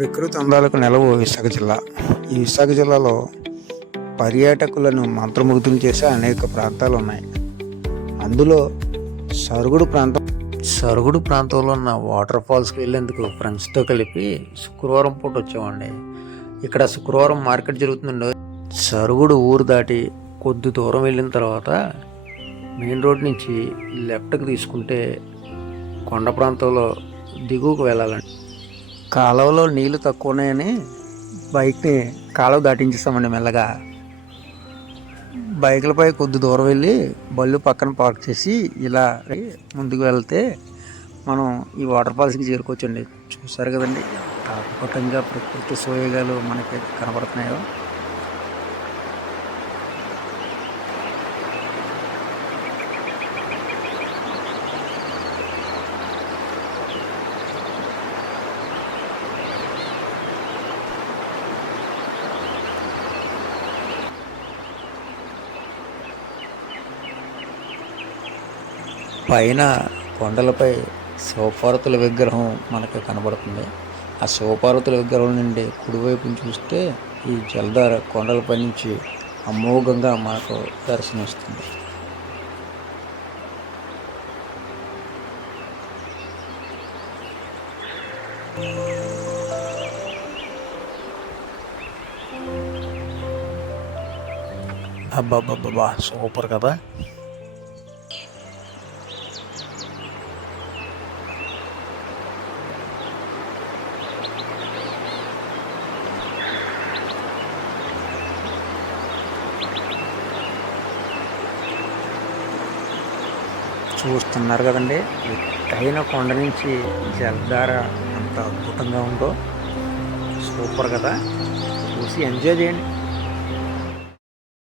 ప్రకృతి అందాలకు నెలవు విశాఖ జిల్లా. ఈ విశాఖ జిల్లాలో పర్యాటకులను మంత్రముగ్ధులు చేసే అనేక ప్రాంతాలు ఉన్నాయి. అందులో సరుగుడు ప్రాంతం సరుగుడు ప్రాంతంలో ఉన్న వాటర్ ఫాల్స్కి వెళ్ళేందుకు ఫ్రెండ్స్తో కలిపి శుక్రవారం పూట వచ్చామండి. ఇక్కడ శుక్రవారం మార్కెట్ జరుగుతుందండి. సరుగుడు ఊరు దాటి కొద్ది దూరం వెళ్ళిన తర్వాత మెయిన్ రోడ్ నుంచి లెఫ్ట్కి తీసుకుంటే కొండ ప్రాంతంలో దిగువకు వెళ్ళాలండి. కాలువలో నీళ్ళు తక్కువ ఉన్నాయని బైక్ని కాలువ దాటించేస్తామండి మెల్లగా. బైకులపై కొద్ది దూరం వెళ్ళి బళ్ళు పక్కన పార్క్ చేసి ఇలా ముందుకు వెళ్తే మనం ఈ వాటర్ ఫాల్స్కి చేరుకోవచ్చండి. చూసారు కదండి. ఎంత అద్భుతంగా ప్రకృతి సోయగాలు మనకి కనబడుతున్నాయో. పైన కొండలపై శివపార్వతుల విగ్రహం మనకు కనబడుతుంది. ఆ శివపార్వతుల విగ్రహం నుండి కుడివైపుని చూస్తే ఈ జలధార కొండలపై నుంచి అమోఘంగా మనకు దర్శనమిస్తుంది. అబ్బాబ్బాబ్బా సూపర్ కదా? చూస్తున్నారు కదండి. ఎత్తైన కొండ నుంచి జలధార అంత అద్భుతంగా ఉందో సూపర్ కదా. చూసి ఎంజాయ్ చేయండి.